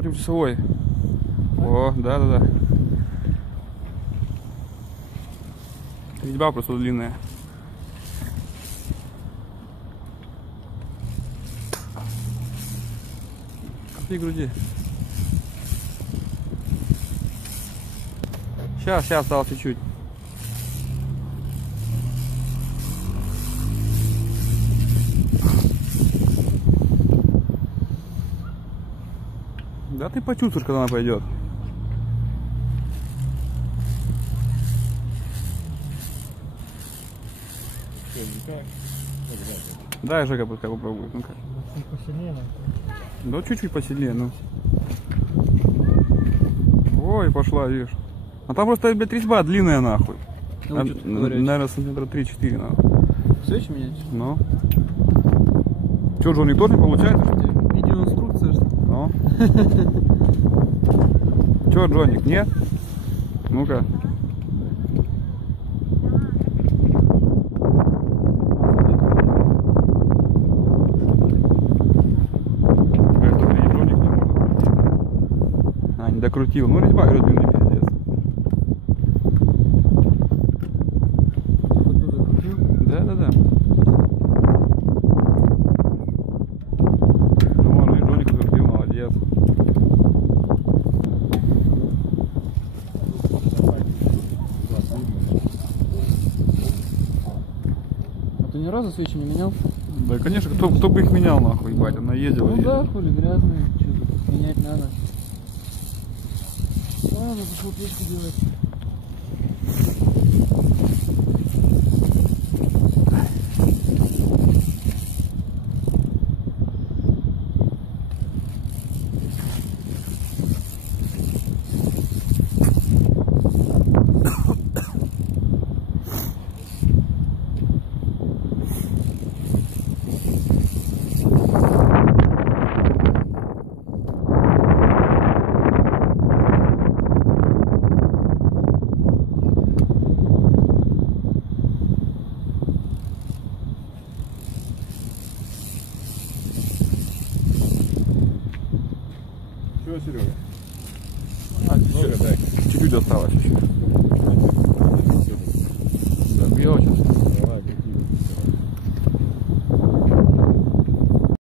против часовой. О, да. Резьба просто длинная. Груди. Сейчас осталось чуть-чуть. Да ты почувствуешь, когда она пойдет. Дай Жека пускай попробует. Ну-ка. Посильнее надо. Да чуть-чуть посильнее, ну. Ой, пошла, видишь. А там просто, блядь, резьба длинная, нахуй. Наверное, сантиметра 3-4 надо. Свечи менять? Ну. Че, Джон, никто не получается, что ли? Видеоинструкция, что ли? Ну. Че, Джоник, нет? Ну-ка. Докрутил. Ну, резьба, говорю, длинный пиздец. Да. Ну, можно и Джоник докрутил, молодец. А ты ни разу свечи не менял? Да, конечно, кто бы их менял, нахуй, ебать, она ездила. Ну да, хули грязные, что-то менять надо. Ладно, пошел печку делать. Серега? Серега, дай. Чуть-чуть осталось еще. Добьем сейчас.